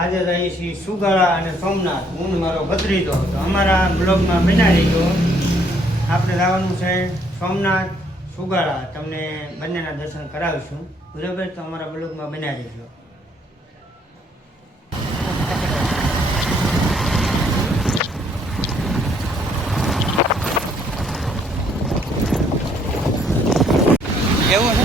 આજે જઈએ છીએ સુગાળા અને સોમનાથ, હું ને મારો ભત્રીજો. તો અમારા બ્લોગમાં બના રહીજો. આપણે જવાનું છે સોમનાથ, સુગાળા. તમને બંનેના દર્શન કરાવીશું, બરાબર? તો અમારા બ્લોગમાં બના રહીજો. એવું છે.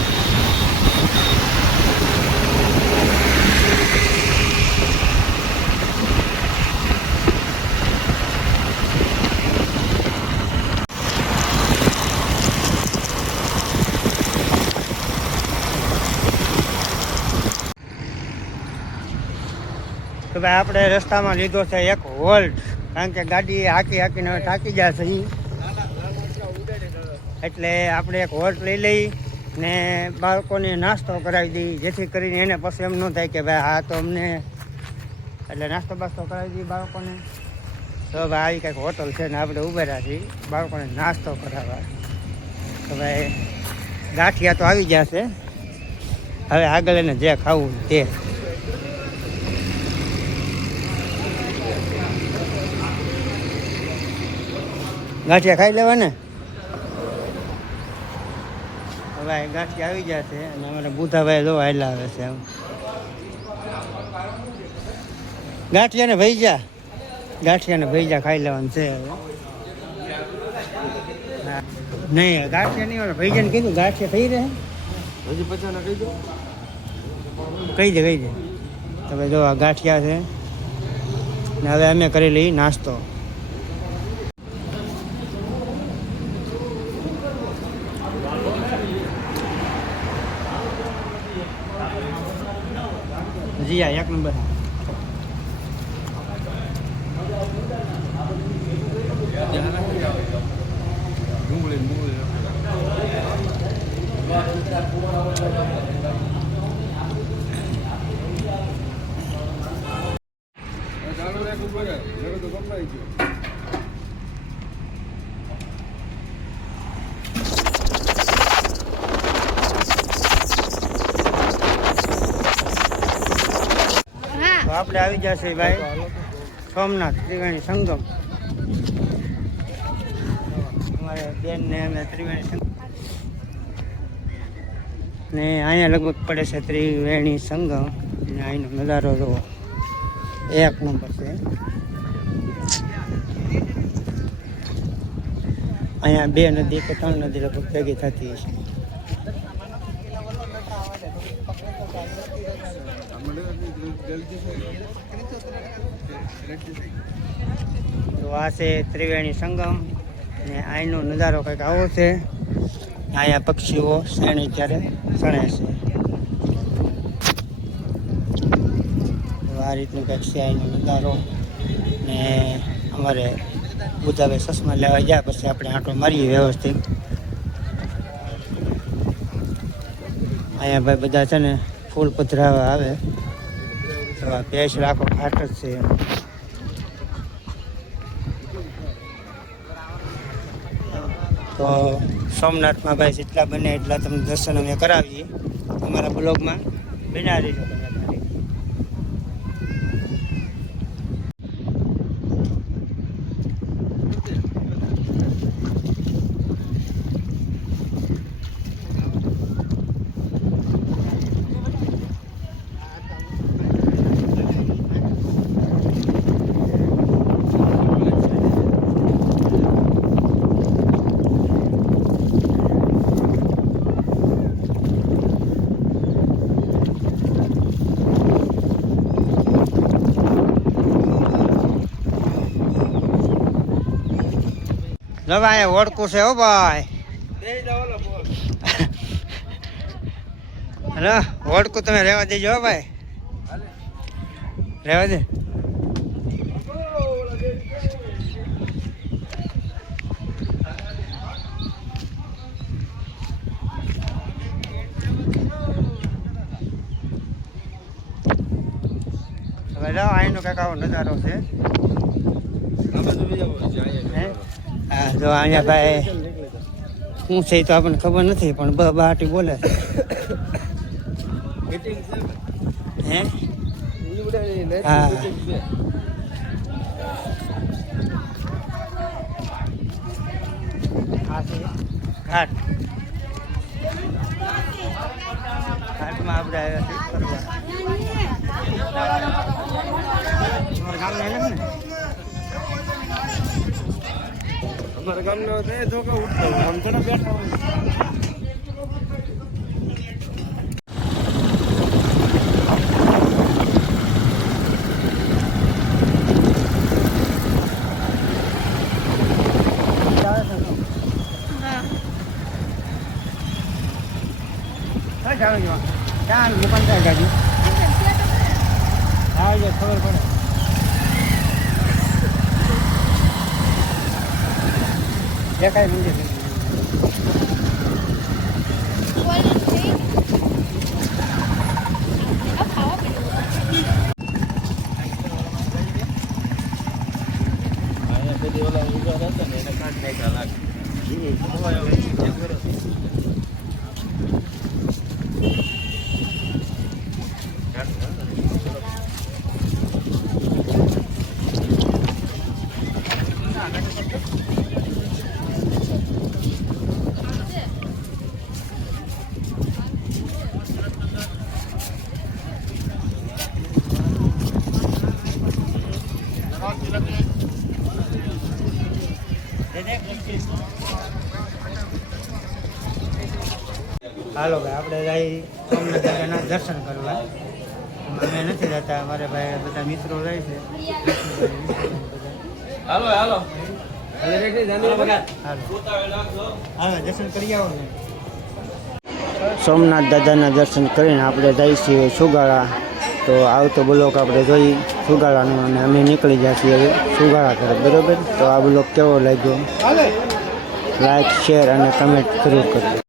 તો ભાઈ આપણે રસ્તામાં લીધો છે એક હોલ્ટ, કારણ કે ગાડી હાકીને હવે થાકી જશે એટલે આપણે એક હોલ્ટ લઈ લઈ ને બાળકોને નાસ્તો કરાવી દઈએ, જેથી કરીને એને પછી એમ ન થાય કે ભાઈ હા તો અમને, એટલે નાસ્તો બાસ્તો કરાવી દઈએ બાળકોને. તો ભાઈ આવી કંઈક હોટલ છે ને આપણે ઉભેરા છીએ બાળકોને નાસ્તો કરાવવા. તો ભાઈ ગાંઠિયા તો આવી જશે, હવે આગળ એને જે ખાવું તે. ગાંઠિયા ખાઈ લેવા ને. હવે ગાંઠિયા આવી જશે અને અમારા બુધાભાઈ જો આયલા આવે છે. એમ ગાંઠિયા ને ભૈજા ખાઈ લેવાનું છે હવે. હા નહીં, ગાંઠિયા નહીં, ભૈજાને કીધું ગાંઠિયા થઈ રહે હજી 50 ના કહી દે. તો ભાઈ જો આ ગાંઠિયા છે ને હવે અમે કરી લઈ નાસ્તો. જી આ 1 નંબર. આપણે આવી જશે ભાઈ સોમનાથ ત્રિવેણી સંગમ. અમારે બેન ને અમે ત્રિવેણી સંગમ ને અહીંયા લગભગ પડે છે ત્રિવેણી સંગમ. ને અહીંનો નજારો જો 1 નંબર છે. અહીંયા 2 નદી કે 3 નદી લગભગ ભેગી થતી છે. તો આ છે ત્રિવેણી સંગમ ને અહીંનો નજારો કંઈક આવો છે. અહીંયા પક્ષીઓ શેણી ત્યારે સણે છે. તો આ રીતનું કંઈક છે અહીંનો નજારો. ને અમારે બુધાભાઈ ચશ્મા લેવા ગયા પછી આપણે આંટો મારીએ વ્યવસ્થિત. અહીંયા ભાઈ બધા છે ને ફૂલ પધરાવા આવે. તો આ પેશ રાખો ઘાટ જ છે. તો સોમનાથમાં ભાઈ જેટલા બને એટલા તમને દર્શન અમે કરાવીએ. અમારા બ્લોગમાં બના રહીજો તમે. જો ભાઈ ઓળખું છે હો ભાઈ. હલો ઓળખું તમે રહેવા દેજો હો ભાઈ, રહેવા દે. હવે જાઓ, અહીંનો કંઈક આવો નજારો છે. હા જો અહીંયા ભાઈ શું છે તો આપણને ખબર નથી, પણ બાટી બોલે હે હા આ છે ઘાટ. ઘાટમાં આપણે આવ્યા છીએ ફરવા. તમારા ગામને એને ને અમારા ગામનો તો એ ધોકો ઉઠતો હોય. આમ થોડા બેઠા હોય. ચાલો જોવા ત્યાં દુકાન થાય ગાડી હા જો ખબર પડે. દેખાય મંદિર અહીંયા બધી ઓલા ઉભા હતા ને એને કાઢ નાખ્યા લાગે. હાલો ભાઈ આપણે જઈ સોમનાથ દાદાના દર્શન કરવા. અમે નથી જતા, અમારે ભાઈ બધા મિત્રો રહે છે. હાલો હાલો હાલો દર્શન કરી આવો ને. સોમનાથ દાદાના દર્શન કરીને આપણે જઈએ છીએ સુગાળા. તો આવતો બ્લોક આપણે જોઈ સુગાળાનો અને અમે નીકળી ગયા છીએ હવે સુગાળા તરફ. બરોબર, તો આ બ્લોક કેવો લાગ્યો લાઈક શેર અને કમેન્ટ જરૂર કરજો.